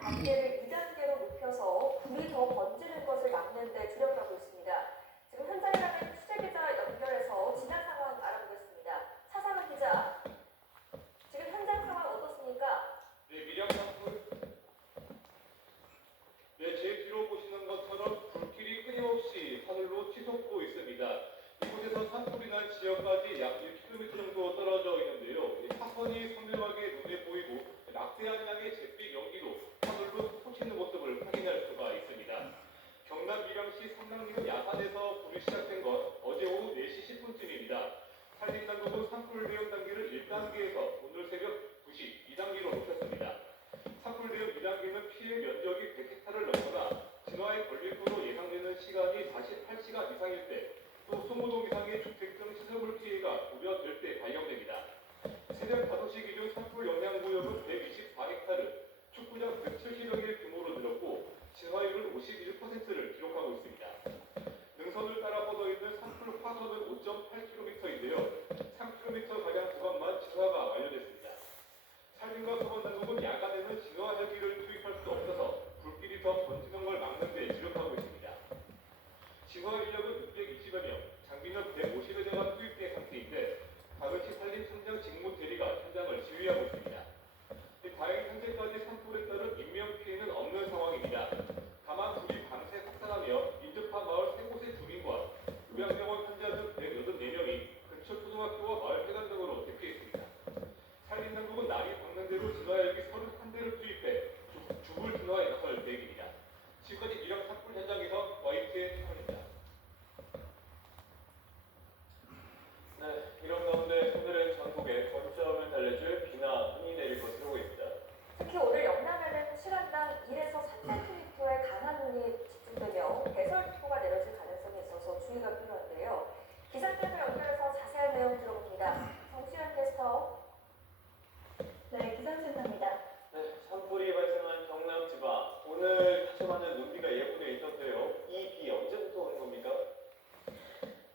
관계를 2단계로 높여서 불이 더 번지는 것을 막는 데 주력하고 있습니다. 지금 현장에 가는 취재기자 연결해서 지난 상황 알아보겠습니다. 차상은 기자, 지금 현장 상황 어떻습니까? 네, 밀양산불. 네, 제 뒤로 보시는 것처럼 불길이 끊임없이 하늘로 치솟고 있습니다. 이곳에서 산불이 난 지역까지 약 1km 정도 떨어져 있는데요. 사선이 선명하게 눈에 보이고 막대한 양의 잿빛 연기도 하늘로 솟치는 모습을 확인할 수가 있습니다. 경남 밀양시 삼랑리는 야산에서 불이 시작된 건 어제 오후 4시 10분쯤입니다. 산림당국은 산불 대응 단계를 1단계에서 오늘 새벽 2시 2단계로 높였습니다. 산불 대응 2단계는 피해 면적이 100헥타를 넘거나 진화에 걸릴 거로 예상되는 시간이 48시간 이상일 때, 또 20동 이상의 주택 등 시설물 피해가 우려될 때 발령됩니다. 새벽 5시 기준 산불 영향구역은 124헥타를, 축구장 170여 개 규모로 늘었고 진화율은 51%를 기록하고 있습니다. 능선을 따라 뻗어있는 산불 화선은 5.8km인데요. 3km가량 구간만 진화가 완료됐습니다. 산림과 소방당국은 야간에는 진화 헬기를 투입할 수 없어서 불길이 더 번지는 걸 막는 데 주력하고 있습니다. 진화 인력은 620여 명, 장비는 150여 대가 투입된 상태인데 강은시 산림 현장 직무 대리가 현장을 지휘하고 있습니다. 다행히 현재까지 산불에 따른 인명 피해는 없는 상황입니다. 다만 불이 밤새 확산하며 인접한 마을 3곳의 주민과 요양병원 환자 등 184명이 근처 초등학교와 마을 회관 등으로 대피했습니다. 산림당국은 날이 밝는 대로 진화헬기 31대를 투입해 주불 진화에 나설 계획입니다. 지금까지 밀양 산불 현장에서 YT의 태권입니다. 네, 이런 가운데 오늘은 전국에 건조함을 달래줄 비나 눈이 내릴 것으로 보입니다. 특히 오늘 영남에는 시간당 1에서 3cm의 강한 눈이 집중되며 대설특보가 내려질 가능성이 있어서 주의가 필요한데요. 기상청을 연결해서 자세한 내용 들어봅니다. 정수현 캐스터. 네, 기상센터입니다. 네, 산불이 발생한 경남 지방. 오늘 다시 많은 눈비가 예보되어 있던데요. 이 비 언제부터 오는 겁니까?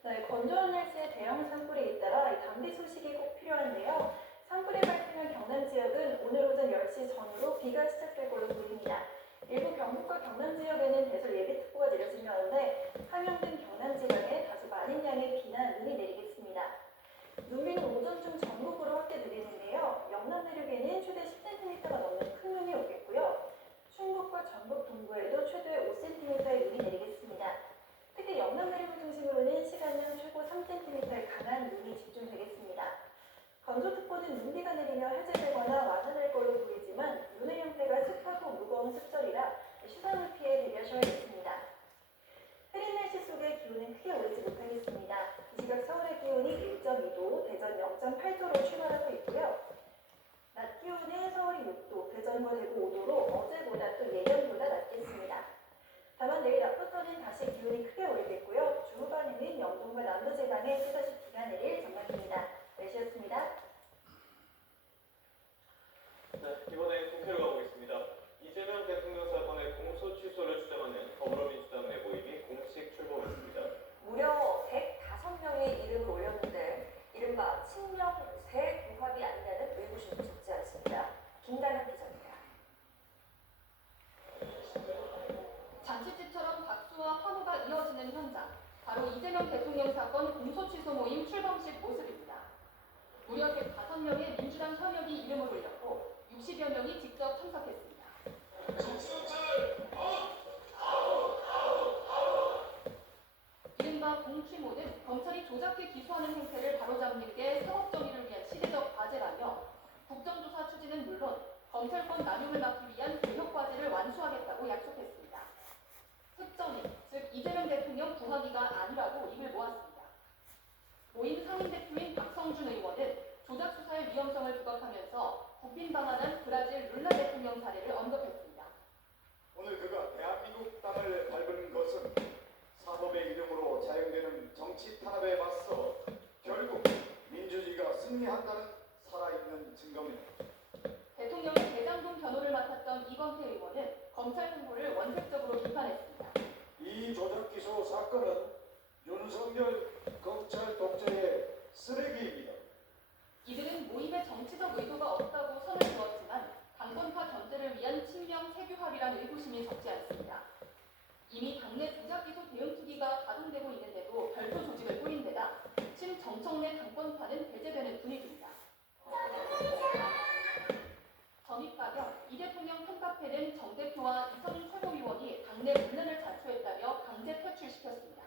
네, 건조한 날씨에 대형 산불에 잇따라 단비 소식이 꼭 필요한데요. 산불이 발생한 경남 지역은 오늘 오전 10시 전후로 비가 시작될 걸로 보입니다. 일부 경북과 경남 지역에는 대설 예비특보가 내려지긴 하는데 함영 등 경남 지방에 다소 많은 양의 비나 눈이 내리겠습니다. 눈비는 오전 중 전국으로 확대 내리는데요. 영남 내륙에는 최대 10cm가 넘는 큰 눈이 오겠고요. 충북과 전북 동부에도 최대 5cm의 눈이 내리겠습니다. 특히 영남 내륙을 중심으로는 시간당 최고 3cm의 강한 눈이 집중되겠습니다. 건조특보는 눈비가 내리며 해제되거나 완화될 걸로 보이지만 눈의 형태가 습하고 무거운 습절이라 시선을 피해 대비하셔야겠습니다. 흐린 날씨 속에 기온은 크게 오르지 못하겠습니다. 이 시각 서울의 기온이 1.2도, 대전 0.8도로 출발하고 있고요. 낮 기온은 서울이 6도, 대전과 대구 5도로 어제보다 또 예년보다 낮겠습니다. 다만 내일 낮부터는 다시 기온이 크게 오르겠고요. 주 후반에는 영동과 남부지방에 또다시 비가 내릴 전망입니다. 날씨였습니다. 네, 이번엔 국회로 가보겠습니다. 이재명 대통령 사건의 공소 취소를 주장하는 더불어민주당 내부임이 공식 출범했습니다. 무려 105명의 이름을 올렸는데 이른바 친명 대통합이 아니냐는 의구심도 적지 않습니다. 김다현 기자입니다. 잔치집처럼 박수와 환호가 이어지는 현장. 바로 이재명 대통령 사건 공소취소 모임 출범식 모습입니다. 무려 105명의 민주당 현역이 이름을 올렸고 60여 명이 직접 참석했습니다. 이른바 공취모는 검찰이 조작해 기소하는 행태를 바로잡는 게 사법 정의를 위한 시대적 과제라며 국정조사 추진은 물론 검찰권 남용을 막기 위한 개혁 과제를 완수하겠다고 약속했습니다. 특정인, 즉 이재명 대통령 부하기가 아니라고 입을 모았습니다. 모임 상임대표인 박성준 의원은 조작 수사의 위험성을 부각하면서 국빈 방한한 브라질 룰라 대통령 사례를 언급했습니다. 오늘 그가 대한민국 땅을 밟은 것은 사법의 이름으로 자행되는 정치 탄압에 맞서 결국 민주주의가 승리한다는 살아있는 증거입니다. 대통령의 대장동 변호를 맡았던 이건태 의원은 검찰 행보를 원색적으로 비판했습니다. 이 조작 기소 사건은 윤석열 검찰 독재의 쓰레기입니다. 이들은 모임에 정치적 의도가 없다고 선을 그었지만 당권파 견제를 위한 친명 세규화 대한 의구심이 적지 않습니다. 이미 당내 조작 기소 대응 투기가 가동되고 있는데도 별도 조직을 꾸린 데다 친정청래 당권파는 배제되는 분위기입니다. 전입 가경 이 대통령 팬카페는 정 대표와 이성윤 최고위원이 당내 문란을 자초했다며 강제 퇴출시켰습니다.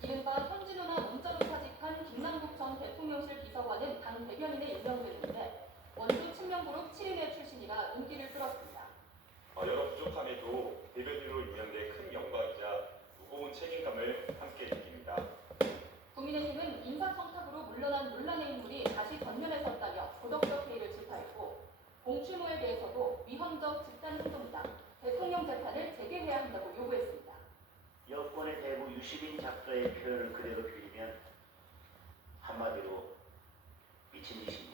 이른바 현진호나 문자로 사직한 김남국 전 대통령실 비서관은 당 대변인에 임명됐는데 원주 친명그룹 7인의 출신이라 눈길을 끌었습니다. 여러 부족함에도 대변인으로 임명돼 큰 영광이자 무거운 책임감을 함께 느낍니다. 국민의힘은 인사청탁으로 물러난 논란의 인물이 다시 전면에 섰다며 도덕적 해이를 질타했고 공추모에 대해서도 위헌적 집단 행동이다. 대통령 재판을 재개해야 한다고 요구했습니다. 여권의 대부 유시민 작가의 표현을 그대로 빌리면 한마디로 미친 짓입니다.